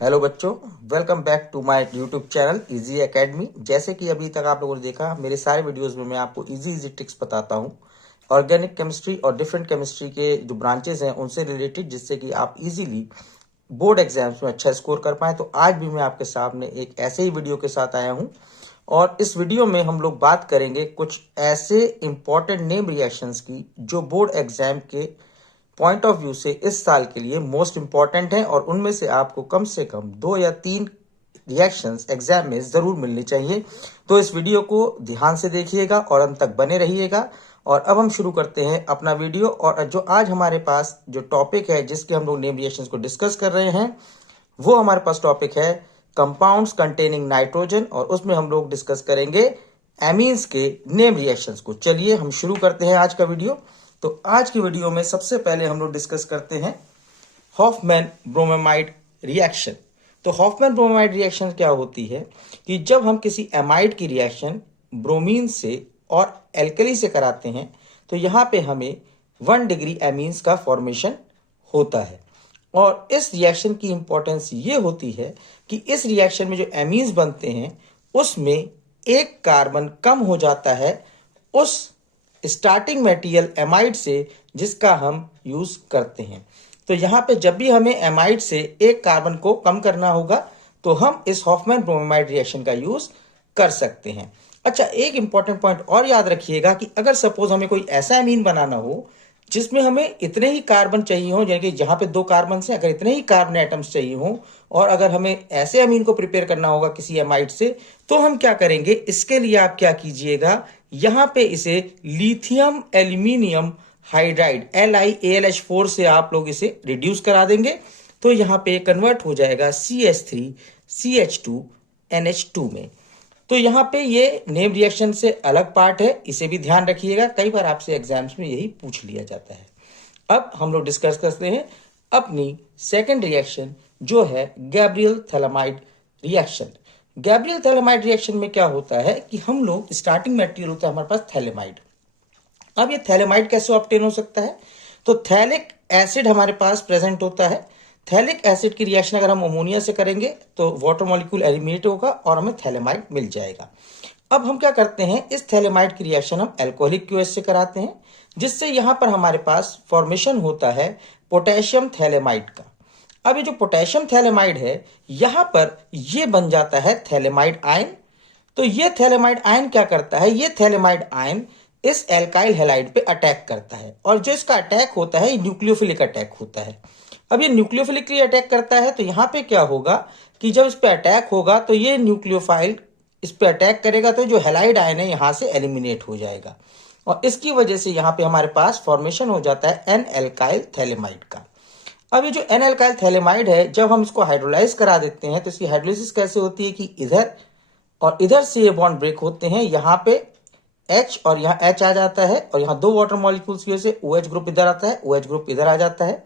Hello बच्चों, welcome back to my YouTube channel easy academy. जैसे कि अभी तक आप लोगों ने देखा, मेरे सारे वीडियोस में मैं आपको इजी ट्रिक्स बताता हूं ऑर्गेनिक केमिस्ट्री और डिफरेंट केमिस्ट्री के जो ब्रांचेस हैं उनसे रिलेटेड, जिससे कि आप इजीली बोर्ड एग्जाम्स में अच्छा स्कोर कर पाएं। तो आज भी मैं आपके सामने एक ऐसे ही वीडियो के साथ आया हूं और इस वीडियो में हम लोग बात करेंगे कुछ ऐसे इंपॉर्टेंट नेम रिएक्शंस की जो बोर्ड एग्जाम के पॉइंट ऑफ व्यू से इस साल के लिए मोस्ट इंपॉर्टेंट हैं और उनमें से कम 2 या 3 रिएक्शंस एग्जाम में जरूर मिलनी चाहिए। तो इस वीडियो को ध्यान से देखिएगा और अंत तक बने रहिएगा। और अब हम शुरू करते हैं अपना वीडियो। और जो आज हमारे पास जो टॉपिक है जिसके हम लोग नेम रिएक्शंस को डिस्कस कर रहे हैं, वो हमारे पास टॉपिक है कंपाउंड्स कंटेनिंग नाइट्रोजन, और उसमें हम लोग डिस्कस करेंगे एमीन्स के नेम रिएक्शंस को। चलिए हम शुरू करते हैं आज का वीडियो। तो आज की वीडियो में सबसे पहले हम लोग डिस्कस करते हैं हॉफमैन ब्रोमाइड रिएक्शन। तो हॉफमैन ब्रोमाइड रिएक्शन क्या होती है कि जब हम किसी एमाइड की रिएक्शन ब्रोमीन से और एल्कली से कराते हैं तो यहां पे हमें 1 डिग्री एमीन्स का फॉर्मेशन होता है। और इस रिएक्शन की इंपॉर्टेंस ये होती है कि इस रिएक्शन में जो एमीन्स बनते हैं उसमें एक कार्बन कम हो जाता है उस स्टार्टिंग मटेरियल एमाइड से जिसका हम यूज करते हैं। तो यहां पे जब भी हमें एमाइड से एक कार्बन को कम करना होगा तो हम इस हॉफमैन ब्रोमाइड रिएक्शन का यूज कर सकते हैं। अच्छा, एक इंपॉर्टेंट पॉइंट और याद रखिएगा कि अगर सपोज हमें कोई ऐसा एमीन बनाना हो जिसमें हमें इतने ही कार्बन चाहिए हो, यानी कि जहां पे 2 कार्बन से अगर इतने ही कार्बन एटम्स चाहिए हो, और अगर हमें ऐसे अमीन को प्रिपेयर करना होगा किसी एमाइड से, तो हम क्या करेंगे, इसके लिए आप क्या कीजिएगा, यहां पे इसे लिथियम एल्यूमिनियम हाइड्राइड LiAlH4 से आप लोग इसे रिड्यूस करा देंगे। तो यहां पे कन्वर्ट हो जाएगा CH3CH2NH2 में। तो यहाँ पे ये नेम रिएक्शन से अलग पार्ट है, इसे भी ध्यान रखिएगा, कई बार आपसे एग्जाम्स में यही पूछ लिया जाता है। अब हम लोग डिस्कस करते हैं अपनी सेकंड रिएक्शन जो है Gabriel phthalimide reaction. Gabriel phthalimide reaction में क्या होता है कि हम लोग स्टार्टिंग मटेरियल होता है हमारे पास थैलेमाइड। अब ये थैलेमाइड कैसे ऑब्टेन हो सकता है, तो थैलिक एसिड हमारे पास प्रेजेंट होता है। थैलिक एसिड की रिएक्शन अगर हम अमोनिया से करेंगे तो वाटर मॉलिक्यूल एलिमिनेट होगा और हमें थैलेमाइड मिल जाएगा। अब हम क्या करते हैं, इस थैलेमाइड की रिएक्शन हम एल्कोहलिक क्यूएच से कराते हैं, जिससे यहां पर हमारे पास फॉर्मेशन होता है पोटेशियम थैलेमाइड का। अब ये जो पोटेशियम थैलेमाइड है यहां पर ये बन जाता है थैलेमाइड आयन। तो ये थैलेमाइड आयन क्या करता है, ये थैलेमाइड आयन इस एल्काइल हैलाइड पे अटैक करता है, और जो इसका अटैक होता है ये न्यूक्लियोफिलिक अटैक होता है। अब ये न्यूक्लियोफिलिकली अटैक करता है तो यहां पे क्या होगा कि जब इस पे अटैक होगा तो ये न्यूक्लियोफाइल इस पे अटैक करेगा तो जो हैलाइड आयन है यहां से एलिमिनेट हो जाएगा, और इसकी वजह से यहां पे हमारे पास फॉर्मेशन हो जाता है एन एल्काइल थैलेमाइड का। अब ये जो एन एल्काइल थैलेमाइड है, जब हम इसको हाइड्रोलाइज करा देते हैं तो इसकी हाइड्रोलिसिस कैसे होती है कि इधर और इधर से ये बॉन्ड ब्रेक होते हैं, यहाँ पे H और यहाँ H आ जाता है, और यहाँ 2 वाटर मॉलिक्यूल्स की वजह से OH ग्रुप इधर आता है, OH ग्रुप इधर आ जाता है।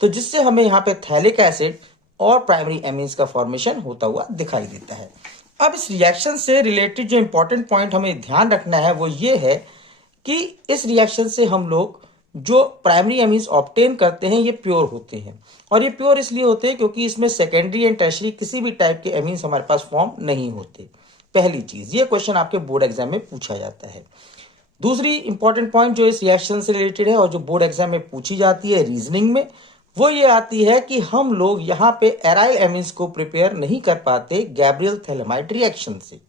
तो जिससे हमें यहाँ पे थैलिक एसिड और प्राइमरी एमीन्स का फॉर्मेशन होता हुआ दिखाई देता है। अब इस रिएक्शन से रिलेटेड जो इंपॉर्टेंट पॉइंट हमें ध्यान रखना है वो ये है कि इस रिएक्शन से हम लोग जो प्राइमरी एमीन्स ऑब्टेन करते हैं ये प्योर होते हैं, और ये प्योर इसलिए होते हैं क्योंकि इसमें सेकेंडरी एंड टर्शरी किसी भी टाइप के एमीन्स हमारे पास फॉर्म नहीं होते। पहली चीज, ये क्वेश्चन आपके बोर्ड एग्जाम में पूछा जाता है। दूसरी इंपॉर्टेंट पॉइंट जो इस रिएक्शन से रिलेटेड है और जो बोर्ड एग्जाम में पूछी जाती है रीजनिंग में, वो ये आती है कि हम लोग यहाँ पे एराइल एमीन्स को प्रिपेयर नहीं कर पाते गैब्रियल थैलेमाइड रिएक्शन से।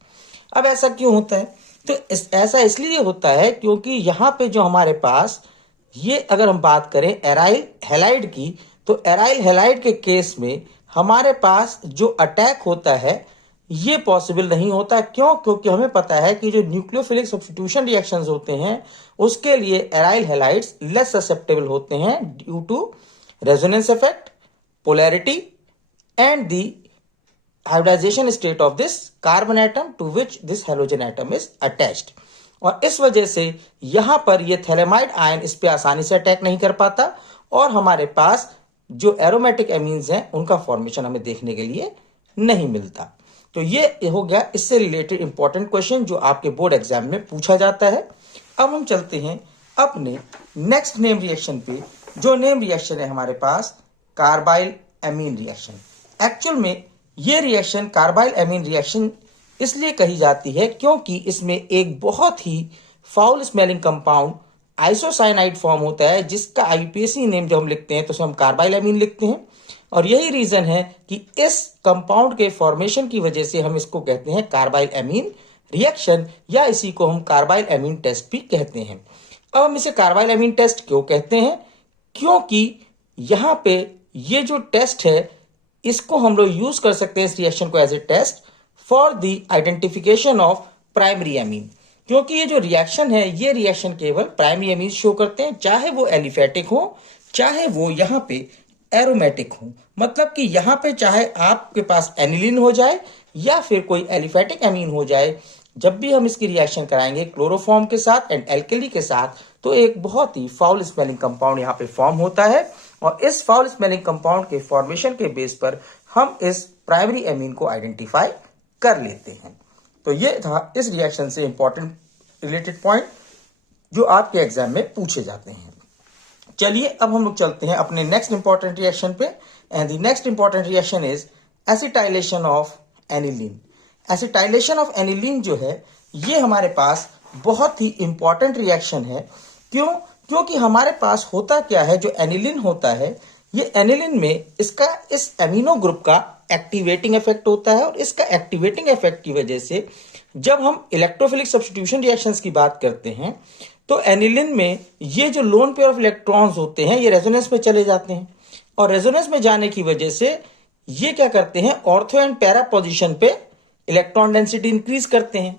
अब ऐसा क्यों होता है, तो ऐसा इसलिए होता है क्योंकि यहाँ पे जो हमारे पास ये अगर हम बात करें एराइल हैलाइड की, तो एराइल हैलाइड के केस में हमारे पास जो अटैक होता है ये पॉसिबल नहीं होता। क्यों? क्योंकि हमें पता है कि जो न्यूक्लियोफिलिक सब्स्टिट्यूशन रिएक्शंस होते हैं उसके लिए एराइल हैलाइड्स लेस ससेप्टेबल होते हैं due to resonance effect, polarity and the hybridisation state of this carbon atom to which this halogen atom is attached. और इस वजह से यहां पर ये थैलेमाइड आयन इस पे आसानी से अटैक नहीं कर पाता, और हमारे पास जो एरोमेटिक एमीन्स हैं उनका फॉर्मेशन हमें देखने के लिए नहीं मिलता। तो ये हो गया इससे रिलेटेड इंपॉर्टेंट क्वेश्चन जो आपके बोर्ड एग्जाम में पूछा जाता है। अब हम चलते हैं अपने नेक्स्ट नेम रिएक्शन पे, जो नेम रिएक्शन है हमारे पास कार्बाइल एमीन रिएक्शन। एक्चुअल में ये रिएक्शन कार्बाइल एमीन रिएक्शन इसलिए कही जाती है क्योंकि इसमें एक बहुत ही foul smelling compound isocyanide form होता है, जिसका आईयूपीएसी नेम जब हम लिखते हैं तो उसे हम कार्बाइल एमीन लिखते हैं। और यही रीजन है कि इस कंपाउंड के फॉर्मेशन की वजह से हम इसको कहते हैं कार्बाइल एमीन रिएक्शन, या इसी को हम कार्बाइल एमीन टेस्ट भी कहते हैं। अब हम इसे कार्बाइल एमीन टेस्ट क्यों कहते हैं? क्योंकि यहाँ पे ये जो टेस्ट है इसको हम लोग यूज कर सकते हैं इस रिएक्शन को as a test for the identification of primary amine. क्योंकि ये जो रिएक्शन है ये रिएक्शन केवल प्राइमरी एमीन शो करते हैं, चाहे वो एलिफेटिक हो चाहे वो यहाँ पे एरोमेटिक हो। मतलब कि यहाँ पे चाहे आपके पास एनिलीन हो जाए या फिर कोई एलिफेटिक एमीन हो जाए, जब भी हम इसकी रिएक्शन कराएंगे क्लोरोफॉर्म के साथ एंड एल्केली के साथ तो एक बहुत ही फाउल स्मेलिंग कंपाउंड यहाँ पे फॉर्म होता है। और इस फाउल स्मेलिंग कंपाउंड के फॉर्मेशन के बेस पर हम इस प्राइमरी एमीन को आइडेंटिफाई कर लेते हैं। तो ये था इस रिएक्शन से इंपॉर्टेंट रिलेटेड पॉइंट जो आपके एग्जाम में पूछे जाते हैं। चलिए अब हम लोग चलते हैं अपने नेक्स्ट इंपॉर्टेंट रिएक्शन पे, and the next important reaction is acetylation of aniline. Acetylation of aniline जो है ये हमारे पास बहुत ही इंपॉर्टेंट रिएक्शन है। क्योंकि हमारे पास होता क्या है, जो एनिलीन होता है ये एनिलीन में इसका इस एमिनो ग्रुप का एक्टिवेटिंग इफेक्ट होता है, और इसका एक्टिवेटिंग इफेक्ट की वजह से जब हम इलेक्ट्रोफिलिक सब्स्टिट्यूशन रिएक्शंस की बात करते हैं तो एनिलीन में ये जो लोन पेयर ऑफ इलेक्ट्रॉन्स होते हैं ये रेजोनेंस में चले जाते हैं, और रेजोनेंस में जाने की वजह से ये क्या करते हैं, ऑर्थो एंड पैरा पोजीशन पे इलेक्ट्रॉन डेंसिटी इंक्रीज करते हैं।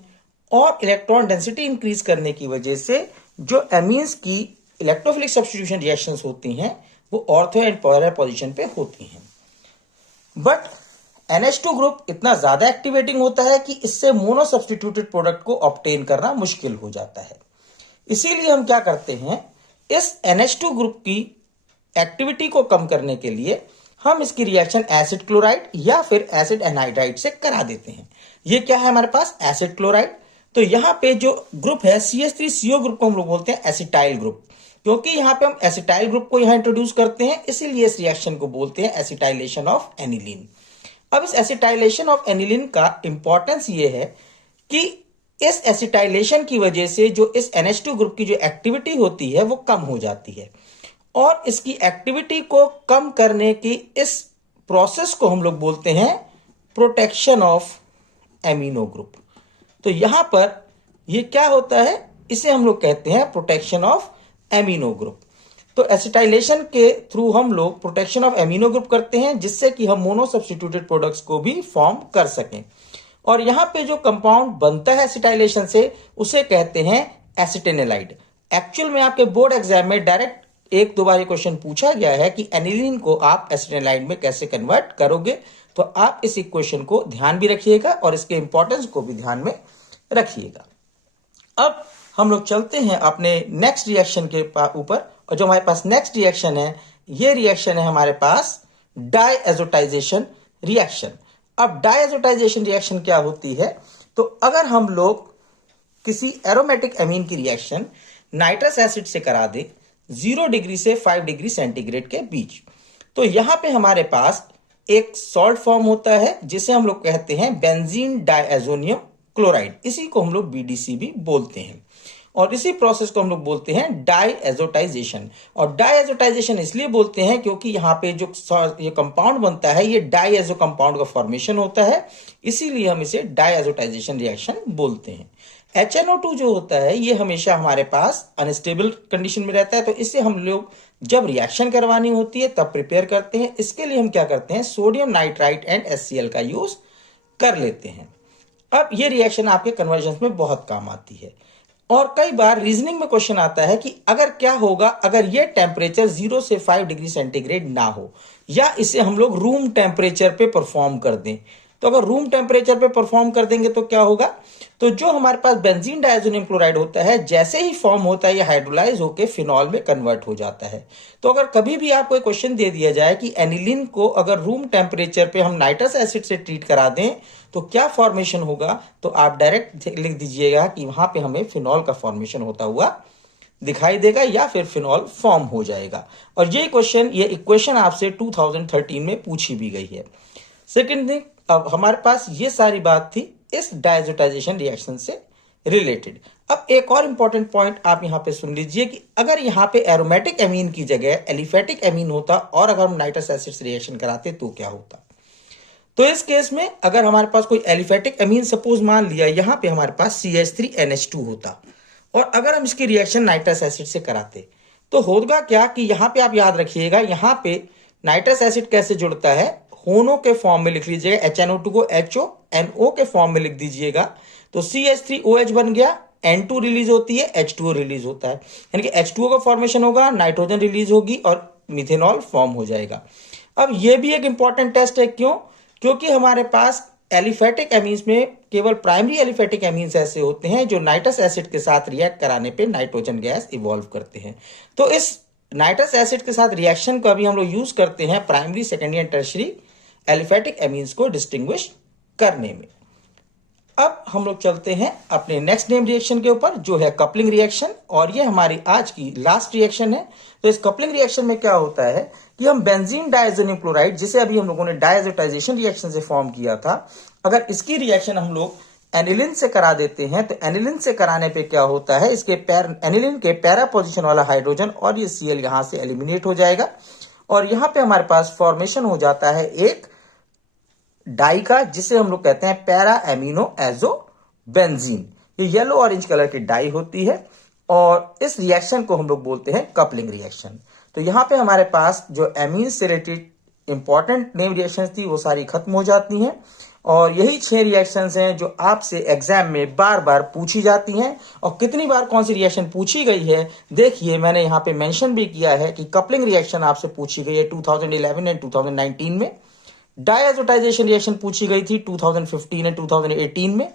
और इलेक्ट्रॉन डेंसिटी इंक्रीज करने की वजह से जो एमीन्स की इलेक्ट्रोफिलिक सब्स्टिट्यूशन रिएक्शंस होती हैं वो ऑर्थो एंड पैरा पोजीशन पे होती हैं। बट NH2 ग्रुप इतना ज्यादा एक्टिवेटिंग होता है कि इससे मोनो सब्स्टिट्यूटेड प्रोडक्ट को ऑब्टेन करना मुश्किल हो जाता है। इसीलिए हम क्या करते हैं, इस NH2 ग्रुप की एक्टिविटी को कम करने के लिए हम इसकी रिएक्शन एसिड क्लोराइड या फिर एसिड एनहाइड्राइड से करा देते हैं। ये क्या है हमारे पास, एसिड क्लोराइड। तो यहाँ पे जो ग्रुप है CH3CO ग्रुप को हम लोग बोलते हैं एसिटाइल ग्रुप, क्योंकि यहाँ पे हम एसिटाइल ग्रुप को यहाँ इंट्रोड्यूस करते हैं, इसीलिए इस रिएक्शन को बोलते हैं एसिटाइलेशन ऑफ एनिलीन। अब इस एसिटाइलेशन ऑफ एनिलीन का इंपॉर्टेंस ये है कि इस एसिटाइलेशन की वजह से जो इस NH2 ग्रुप की जो एक्टिविटी होती है वो कम हो जाती है, और इसकी एक्टिविटी को कम करने की इस प्रोसेस को हम लोग बोलते हैं प्रोटेक्शन ऑफ एमिनो ग्रुप। तो यहां पर ये क्या होता है, इसे हम लोग कहते हैं प्रोटेक्शन ऑफ एमिनो ग्रुप। तो एसिटाइलेशन के थ्रू हम लोग प्रोटेक्शन ऑफ एमिनो ग्रुप करते हैं, जिससे कि हम मोनो सब्स्टिट्यूटेड प्रोडक्ट्स को भी फॉर्म कर सकें। और यहां पे जो कंपाउंड बनता है एसिटाइलेशन से उसे कहते हैं एसिटेनेलाइड। एक्चुअल में आपके बोर्ड एग्जाम में डायरेक्ट एक दो बार ये क्वेश्चन पूछा गया है कि एनिलीन को आप एसिटेनेलाइड में कैसे कन्वर्ट करोगे, तो आप इस इक्वेशन को ध्यान भी रखिएगा और इसके इंपॉर्टेंस को भी ध्यान में रखिएगा। अब हम लोग चलते हैं अपने नेक्स्ट रिएक्शन के ऊपर, और जो हमारे पास नेक्स्ट रिएक्शन है ये रिएक्शन है हमारे पास डायएजोटाइजेशन रिएक्शन। अब डायएजोटाइजेशन रिएक्शन क्या होती है, तो अगर हम लोग किसी एरोमेटिक एमीन की रिएक्शन नाइट्रस एसिड से करा दे 0 डिग्री से 5 डिग्री सेंटीग्रेड के बीच, तो यहां पे हमारे पास एक सॉल्ट फॉर्म होता है जिसे हम लोग कहते हैं बेंजीन डायएजोनियम क्लोराइड, इसी को हम लोग BDC भी बोलते हैं, और इसी प्रोसेस को हम लोग बोलते हैं डायएजोटाइजेशन। और डायएजोटाइजेशन इसलिए बोलते हैं क्योंकि यहाँ पे जो ये कंपाउंड बनता है ये डायएजो कंपाउंड का फॉर्मेशन होता है, इसीलिए हम इसे डायएजोटाइजेशन रिएक्शन बोलते हैं। HNO2 जो होता है ये हमेशा हमारे पास अनस्टेबल कंडीशन में रहता है, तो इससे हम लोग जब रिएक्शन करवानी होती है तब प्रिपेयर करते हैं। इसके लिए हम क्या करते हैं, सोडियम नाइट्राइट एंड HCl का यूज कर लेते हैं। अब ये रिएक्शन आपके कन्वर्जन में बहुत काम आती है, और कई बार रीजनिंग में क्वेश्चन आता है कि अगर क्या होगा अगर ये टेम्परेचर 0 से 5 डिग्री सेंटीग्रेड ना हो, या इसे हम लोग रूम टेम्परेचर पे परफॉर्म कर दें। तो अगर रूम टेम्परेचर पे परफॉर्म कर देंगे तो क्या होगा, तो जो हमारे पास बेंजीन डायज़ोनियम क्लोराइड होता है जैसे ही फॉर्म होता है ये हाइड्रोलाइज होकर फिनॉल में कन्वर्ट हो जाता है। तो अगर कभी भी आपको एक क्वेश्चन दे दिया जाए कि एनिलीन को अगर रूम टेम्परेचर पे हम नाइट्रस एसिड से ट्रीट करा दें तो क्या फॉर्मेशन होगा, तो आप डायरेक्ट लिख दीजिएगा कि वहां पे हमें फिनॉल का फॉर्मेशन होता हुआ दिखाई देगा या फिर फिनॉल फॉर्म हो जाएगा। और ये क्वेश्चन, ये इक्वेशन आपसे 2013 में पूछी भी गई है। सेकेंड थिंग, अब हमारे पास ये सारी बात थी इस डायजोटाइजेशन रिएक्शन से रिलेटेड। अब एक और इंपॉर्टेंट पॉइंट आप यहाँ पे सुन लीजिए कि अगर यहाँ पे एरोमेटिक एमीन की जगह एलिफेटिक एमीन होता और अगर हम नाइट्रस एसिड से रिएक्शन कराते तो क्या होता। तो इस केस में अगर हमारे पास कोई एलिफेटिक एमीन सपोज मान लिया, यहाँ पे हमारे पास CH3NH2 होता और अगर हम इसकी रिएक्शन नाइट्रस एसिड से कराते तो होगा क्या कि यहाँ पे आप याद रखिएगा, यहाँ पे नाइट्रस एसिड कैसे जुड़ता है, होनो के फॉर्म में लिख लीजिएगा, HNO2 को HONO के फॉर्म में लिख दीजिएगा, तो CH3OH बन गया, N2 रिलीज होती है, H2O रिलीज होता है, यानी कि H2O का फॉर्मेशन होगा, नाइट्रोजन रिलीज होगी और मिथेनॉल फॉर्म हो जाएगा। अब ये भी एक इंपॉर्टेंट टेस्ट है, क्यों? क्योंकि हमारे पास एलिफेटिक एमीन्स में केवल प्राइमरी एलिफेटिक एमीन्स ऐसे होते हैं जो नाइट्रस एसिड के साथ रिएक्ट कराने पे नाइट्रोजन गैस इवॉल्व करते हैं। तो इस नाइट्रस एसिड के साथ रिएक्शन को अभी हम लोग यूज करते हैं primary, secondary and tertiary aliphatic amines को डिस्टिंग्विश करने में। अब हम लोग चलते हैं अपने नेक्स्ट नेम रिएक्शन के ऊपर, जो है कपलिंग रिएक्शन, और ये हमारी आज की लास्ट रिएक्शन है। तो इस कपलिंग रिएक्शन में क्या होता है कि हम बेंजीन डायज़ोनियम क्लोराइड, जिसे अभी हम लोगों ने डायजोटाइजेशन रिएक्शन से फॉर्म किया था, अगर इसकी रिएक्शन हम लोग एनिलिन से करा देते हैं तो एनिलिन से कराने पे क्या होता है, इसके एनिलिन के पैरा पोजीशन वाला हाइड्रोजन और ये Cl यहां से एलिमिनेट हो जाएगा और यहां पे हमारे पास फॉर्मेशन हो जाता है एक डाई का, जिसे हम लोग कहते हैं पैरा एमिनो एजो बेंजीन। ये येलो ऑरेंज कलर की डाई होती है और इस रिएक्शन को हम लोग बोलते हैं कपलिंग रिएक्शन। तो यहां पे हमारे पास जो एमीन से रिलेटेड इंपॉर्टेंट नेम रिएक्शंस थी वो सारी खत्म हो जाती हैं और यही 6 रिएक्शंस हैं जो आपसे एग्जाम में बार बार पूछी जाती हैं। और कितनी बार कौन सी रिएक्शन पूछी गई है, देखिए मैंने यहाँ पे मेंशन भी किया है कि कपलिंग रिएक्शन आपसे पूछी गई है 2011 एंड 2019 में, डायजोटाइजेशन रिएक्शन पूछी गई थी 2015 एंड 2018 में,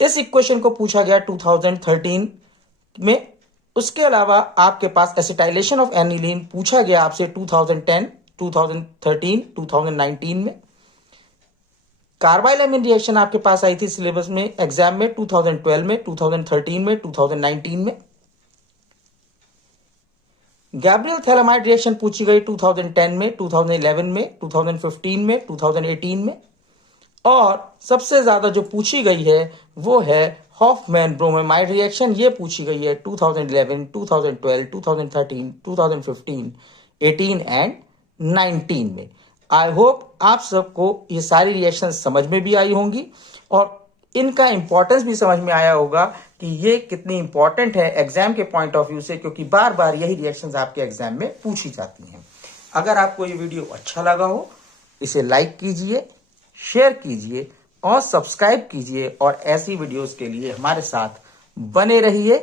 इस इक्वेशन को पूछा गया 2013 में। उसके अलावा आपके पास एसिटाइलेशन ऑफ एनिलीन पूछा गया आपसे 2010, 2013, 2019 में। कार्बाइल एमीन रिएक्शन आपके पास आई थी सिलेबस में एग्जाम में 2012 में, 2013 में, 2019 में। गैब्रियल थैलामाइड रिएक्शन पूछी गई 2010 में, 2011 में, 2015 में, 2018 में। और सबसे ज्यादा जो पूछी गई है वो है हॉफमैन ब्रोमाइड रिएक्शन, ये पूछी गई है 2011, 2012, 2013, 2015, 18 एंड 19 में। आई होप आप सबको ये सारी रिएक्शन समझ में भी आई होंगी और इनका इंपॉर्टेंस भी समझ में आया होगा कि ये कितनी इंपॉर्टेंट है एग्जाम के पॉइंट ऑफ व्यू से, क्योंकि बार बार यही रिएक्शंस आपके एग्जाम में पूछी जाती हैं। अगर आपको ये वीडियो अच्छा लगा हो, इसे लाइक कीजिए, शेयर कीजिए और सब्सक्राइब कीजिए और ऐसी वीडियोस के लिए हमारे साथ बने रहिए।